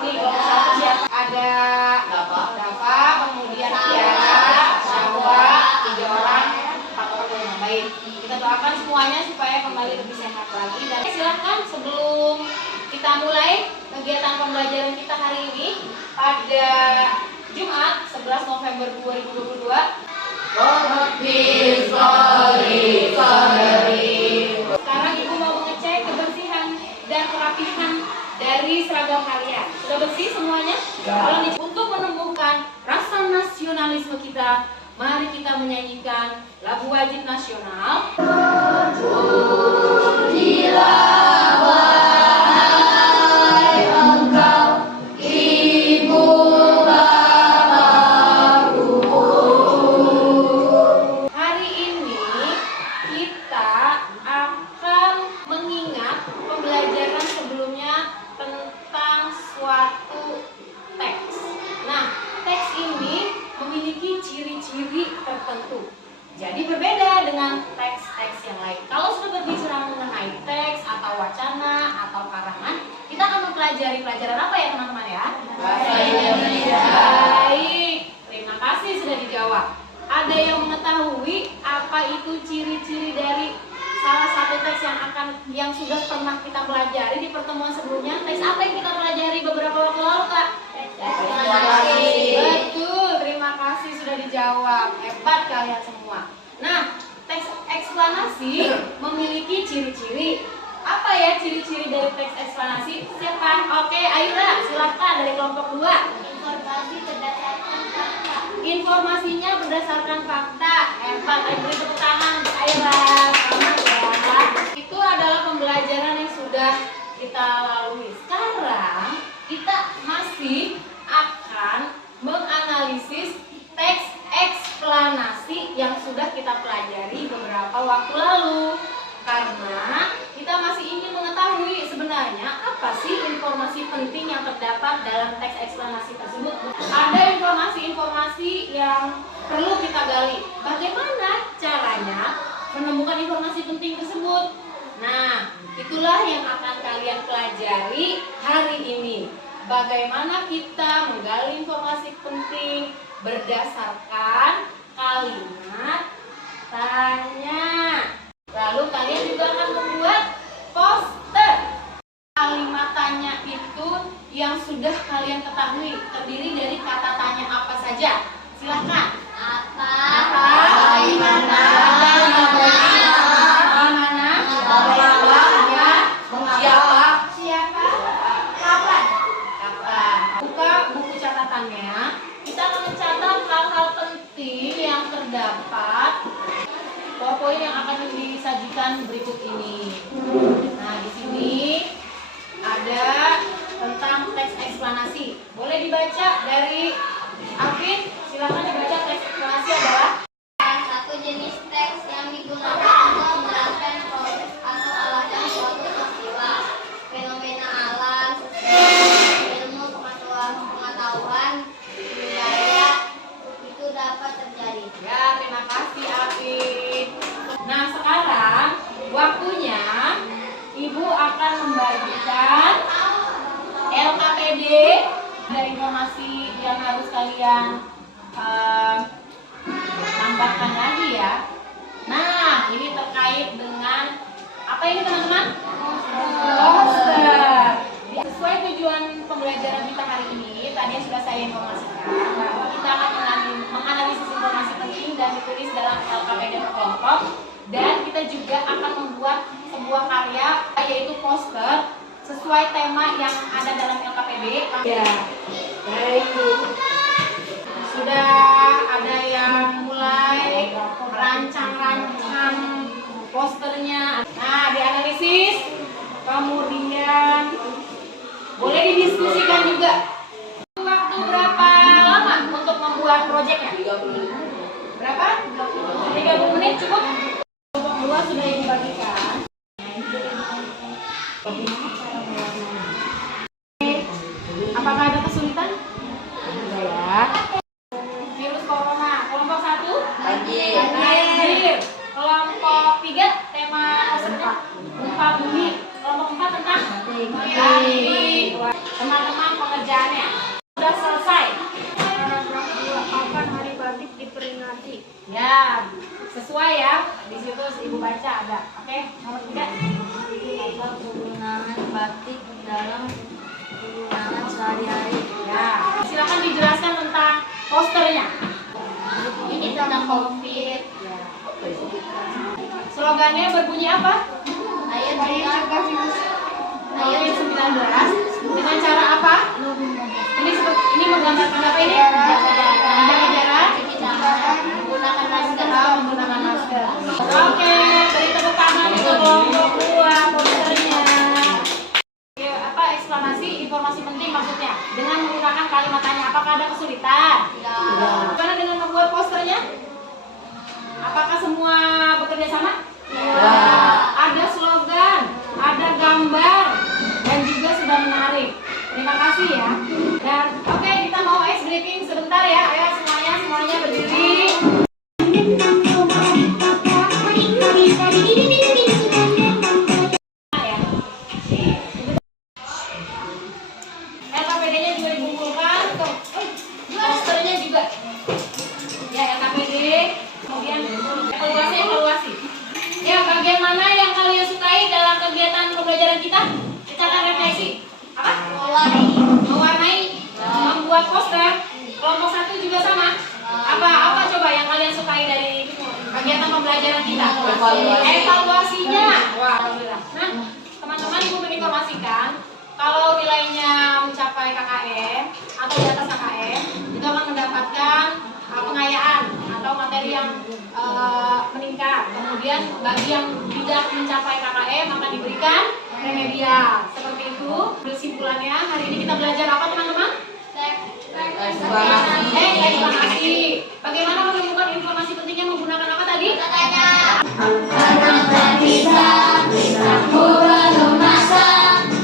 Ini kelompok 1 siapa? Ada Dava, kemudian Tiara, Syawa, 3 orang, 4 orang yang baik. Kita doakan semuanya supaya kembali lebih sehat lagi. Dan silahkan sebelum kita mulai kegiatan pembelajaran kita hari ini pada Jumat 11 November 2022. Sekarang Ibu mau mengecek kebersihan dan kerapihan dari seragam kalian. Sudah bersih semuanya? Ya. Untuk menumbuhkan rasa nasionalisme kita, mari kita menyanyikan lagu wajib nasional. Jadi berbeda dengan teks-teks yang lain. Kalau sudah berbicara mengenai teks atau wacana atau karangan, kita akan mempelajari pelajaran apa ya teman-teman ya? Bahasa Indonesia. Baik, terima kasih sudah dijawab. Ada yang mengetahui apa itu ciri-ciri dari salah satu teks yang sudah pernah kita pelajari di pertemuan sebelumnya? Teks apa yang kita pelajari beberapa waktu lalu, Kak? Betul, terima kasih sudah dijawab. Hebat kalian semua. Nah, teks eksplanasi memiliki ciri-ciri. Apa ya ciri-ciri dari teks eksplanasi? Siapa? Oke, Aira, silakan dari kelompok 2. Informasi berdasarkan fakta. Informasinya berdasarkan fakta. Hebat, ayo beri tepuk tangan untuk Aira. Selamat ya. Itu adalah pembelajaran yang sudah kita lalui. Sekarang kita masih akan menganalisis teks eksplanasi yang sudah kita pelajari beberapa waktu lalu. Karena kita masih ingin mengetahui sebenarnya apa sih informasi penting yang terdapat dalam teks eksplanasi tersebut. Ada informasi-informasi yang perlu kita gali. Bagaimana caranya menemukan informasi penting tersebut? Nah, itulah yang akan kalian pelajari hari ini. Bagaimana kita menggali informasi penting berdasarkan kalimat tanya. Lalu kalian juga akan membuat poster. Kalimat tanya itu yang sudah kalian ketahui terdiri dari kata tanya apa saja. Silakan. Apa? Bagaimana? Gimana? Bagaimana? Siapa? Siapa? Kapan? Kapan? Buka buku catatannya. Kita akan mencatat hal-hal penting yang terdapat. Poin yang akan disajikan berikut ini. Nah, di sini ada tentang teks eksplanasi. Boleh dibaca dari Afin? Silakan dibaca. Teks eksplanasi adalah Salah satu jenis teks yang digunakan untuk menjelaskan proses atau alasan suatu peristiwa, fenomena alam, sesuatu ilmu pengetahuan, budaya itu dapat terjadi. ya, terima kasih Afin. Nah, sekarang waktunya Ibu akan membagikan LKPD. Ada informasi yang harus kalian tambahkan lagi ya. Nah, ini terkait dengan apa ini teman-teman? Poster. Sesuai tujuan pembelajaran kita hari ini, tadi yang sudah saya informasikan bahwa kita akan menganalisis informasi penting dan ditulis dalam LKPD per kelompok. Dan kita juga akan membuat sebuah karya yaitu poster sesuai tema yang ada dalam LKPD. Ya, baik. Sudah ada yang mulai rancang-rancang posternya. Nah, dianalisis, kemudian boleh didiskusikan juga. Waktu berapa lama untuk membuat proyeknya? 30 menit. Berapa? 30 menit cukup? Kelompok 2 sudah dibagikan. Apakah ada kesulitan? Tidak ya. Virus corona. Kelompok 1? Banjir. Kelompok 3 tema posternya gempa bumi. Kelompok 4 tentang teman-teman pengerjaan sesuai ya. Di situ ibu baca ada. Oke, nomor 3. Apa kegunaan batik dalam penggunaan sehari-hari? Ya, silakan dijelaskan tentang posternya. Ini tentang COVID. Ya. Slogannya berbunyi apa? Ayo mencegah virus. Ayo COVID-19 dengan cara apa? Ini menggambarkan apa ini? Menjaga jarak, cuci tangan, menggunakan masker. menggunakan masker. Oke, beri tepuk tangan itu kelompok 2 posternya. Oke, apa eksplanasi informasi penting maksudnya? Dengan menggunakan kalimat tanya, apakah ada kesulitan? Ya. Bagaimana dengan membuat posternya? Apakah semua bekerja sama? Ya. Ada slogan, ada gambar, dan juga sudah menarik. Terima kasih ya. Dan oke, kita mau ice breaking sebentar ya. Ayo semuanya berdiri. LKPD-nya juga dikumpulkan, posternya juga. Ya, LKPD. Kemudian evaluasi. Ya, bagian mana yang kalian sukai dalam kegiatan pembelajaran kita? Kita akan refleksi. Apa? Mewarnai, membuat poster. Kelompok 1 juga sama. Apa coba yang kalian sukai dari kegiatan pembelajaran kita? Evaluasinya. Wah, alhamdulillah. Nah, teman-teman ibu menginformasikan kalau nilainya mencapai KKM atau di atas KKM itu akan mendapatkan pengayaan atau materi yang meningkat. Kemudian bagi yang tidak mencapai KKM akan diberikan remedial. Seperti itu. Kesimpulannya hari ini kita belajar apa teman-teman? Eksplanasi. Bagaimana menemukan informasi pentingnya menggunakan apa tadi?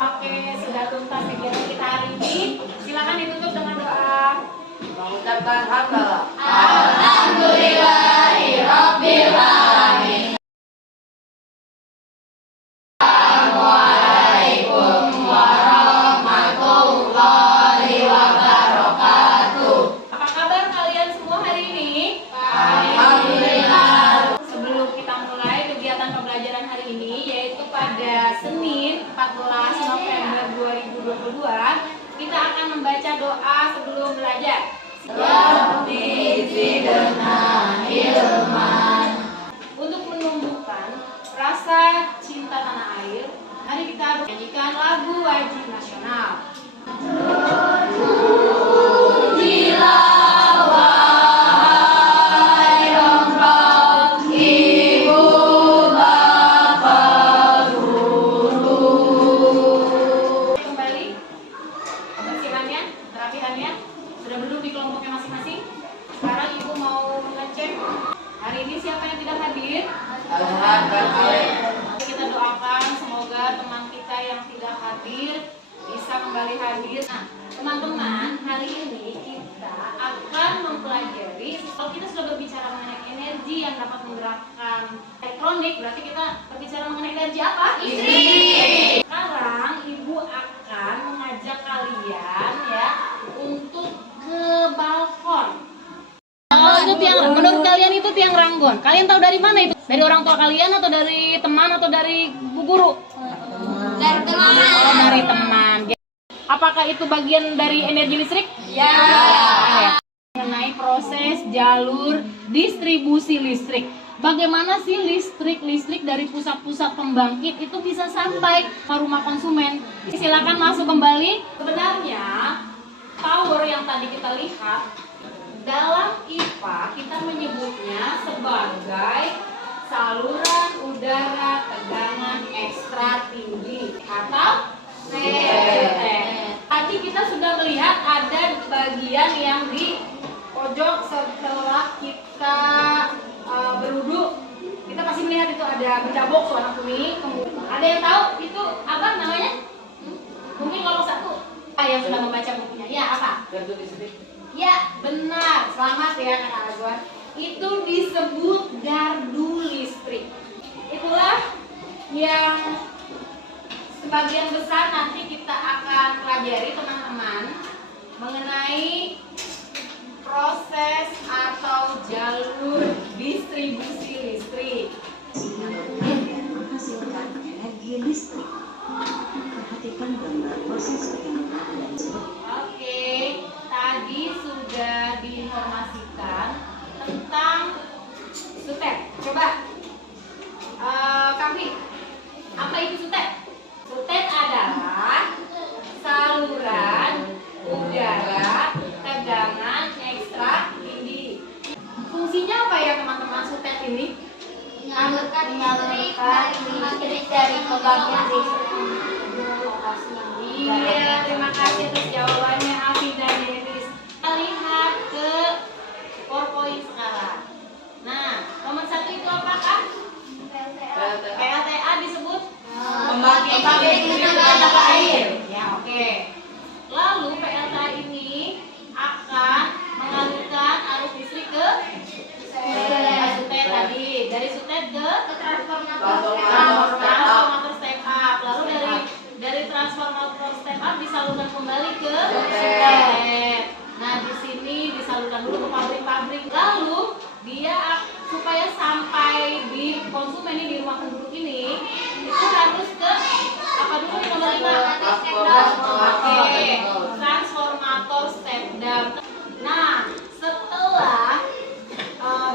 Oke, sudah tuntas kegiatan kita hari ini. Silakan ditutup dengan doa. Mengucapkan hamdalah. Alhamdulillahirabbil alamin. Assalamualaikum warahmatullahi wabarakatuh. Apa kabar kalian semua hari ini? Alhamdulillah. Sebelum kita mulai kegiatan pembelajaran hari ini, yaitu pada Senin 14 November 2022, kita akan membaca doa sebelum belajar. Untuk menumbuhkan rasa cinta tanah air, mari kita menyanyikan lagu wajib nasional. Kembali kebersihannya, kerapihannya, sudah duduk di kelompoknya masing-masing. Sekarang ibu mau mengecek hari ini siapa yang tidak hadir. Kita doakan semoga teman kita yang tidak hadir bisa kembali hadir. Nah, teman-teman, hari ini kita akan mempelajari. Kalau kita sudah berbicara mengenai energi yang dapat menggerakkan elektronik, berarti kita berbicara mengenai energi apa? Listrik. Sekarang ibu akan mengajak kalian ya untuk ke balkon. Kalau itu tiang, menurut kalian itu tiang ranggon. Kalian tahu dari mana itu? Dari orang tua kalian atau dari teman atau dari bu guru? Dari teman. Oh, dari teman. Apakah itu bagian dari energi listrik? Ya. Mengenai proses jalur distribusi listrik. Bagaimana sih listrik dari pusat-pusat pembangkit itu bisa sampai ke rumah konsumen? Silakan masuk kembali. Sebenarnya power yang tadi kita lihat dalam IPA kita menyebutnya sebagai saluran udara tegangan ekstra tinggi atau CT. Tadi kita sudah melihat ada bagian yang di pojok setelah kita berwudu. Kita pasti melihat itu ada bercabok warna kuning. Ada yang tahu itu apa namanya? Mungkin kalau satu yang sudah membaca bukunya. Ya apa? Gardu listrik. Ya benar. Selamat ya Kak Azwan. Itu disebut gardu listrik. Itulah yang sebagian besar nanti kita akan pelajari teman-teman mengenai proses atau jalur distribusi listrik. listrik. Menghasilkan energi listrik. Perhatikan gambar proses penyaluran dan Oke, tadi sudah diinformasikan tentang sutet. Coba, Kami, apa itu sutet? Sutet adalah saluran udara tegangan ekstra tinggi. Fungsinya apa ya teman-teman sutet ini? Menyalurkan listrik dari pembangkit listrik. Iya, terima kasih atas jawabannya Afi dan Denis. Kita lihat ke PowerPoint sekarang. Nah, nomor 1 itu apakah? PLTA disebut Pembangkit tenaga air. Ya, oke. Lalu PLTA ini akan mengalirkan arus listrik ke sutet tadi. Dari sutet ke transformator step up. Lalu dari transformator step up disalurkan kembali ke sutet. Nah, di sini disalurkan dulu ke pabrik-pabrik. Lalu dia supaya sampai di konsumen ini, di rumah penduduk ini, itu harus ke apa dulu nih nomor 5? Oke, transformator step down. Nah, setelah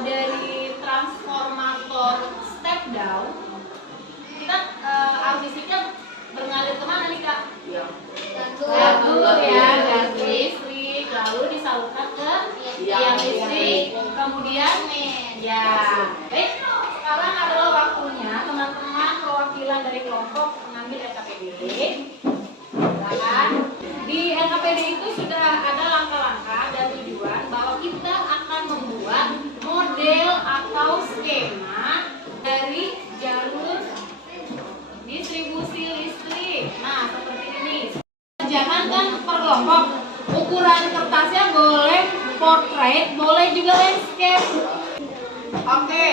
dari transformator step down, kita arus listriknya mengalir kemana nih Kak? Gas listrik, lalu disalurkan ke tiang listrik, kemudian ya. Baik, sekarang adalah waktunya teman-teman perwakilan dari kelompok mengambil LKPD. Silakan. Di LKPD itu sudah ada langkah-langkah dan tujuan bahwa kita akan membuat model atau skema dari jalur distribusi listrik. Nah, seperti ini. Jangan kan per kelompok. Ukuran kertasnya boleh portrait, boleh juga landscape. Oke,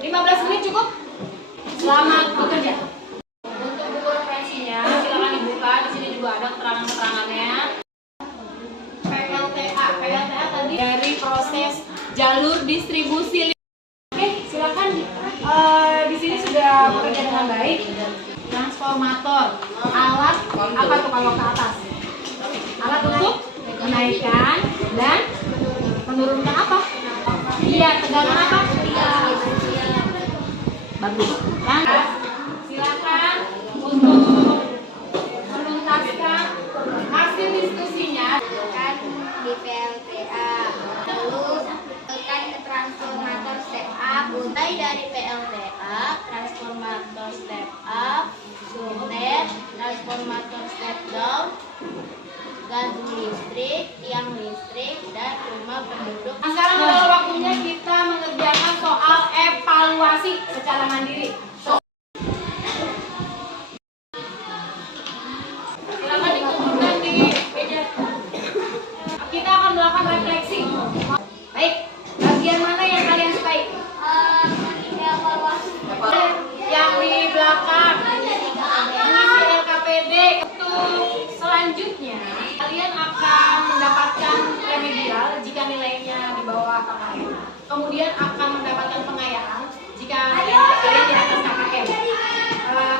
15 menit cukup? Selamat bekerja. Untuk buku referensinya silakan dibuka. Di sini juga ada keterangan-keterangannya. PLTA tadi dari proses jalur distribusi listrik. Oke, silakan. Di sini sudah bekerja dengan baik. Transformator, alat apa tuh kalau ke atas? Alat untuk menaikkan dan menurunkan apa? Iya, tegangan apa? Bagus. Nah, silakan untuk menuntaskan hasil diskusinya. Kan di PLTA, terus tekan ke transformator step up, mulai dari PLTA, transformator step up, sutet, transformator step down, gas listrik, tiang listrik, dan rumah penduduk. Nah, sekarang adalah waktunya kita mengerjakan soal evaluasi secara mandiri. Silakan dikumpulkan di meja. Kita akan melakukan refleksi. Baik, bagian mana yang kalian sukai? Yang di belakang. Mengisi LKPD. Untuk selanjutnya, kalian akan mendapatkan remedial jika nilainya di bawah KKM. Kemudian akan mendapatkan pengayaan jika nilainya kalian di atas KKM.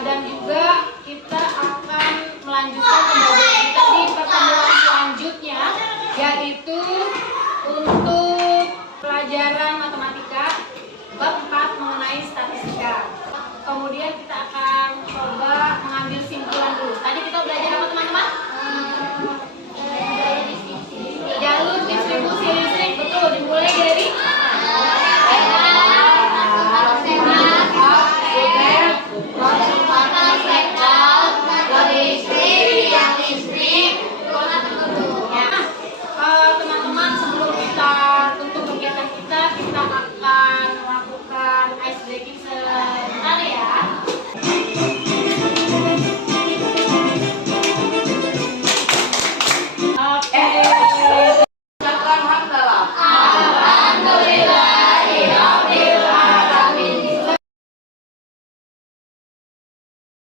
Dan juga kita akan melanjutkan pembelajaran kita di pertemuan selanjutnya, yaitu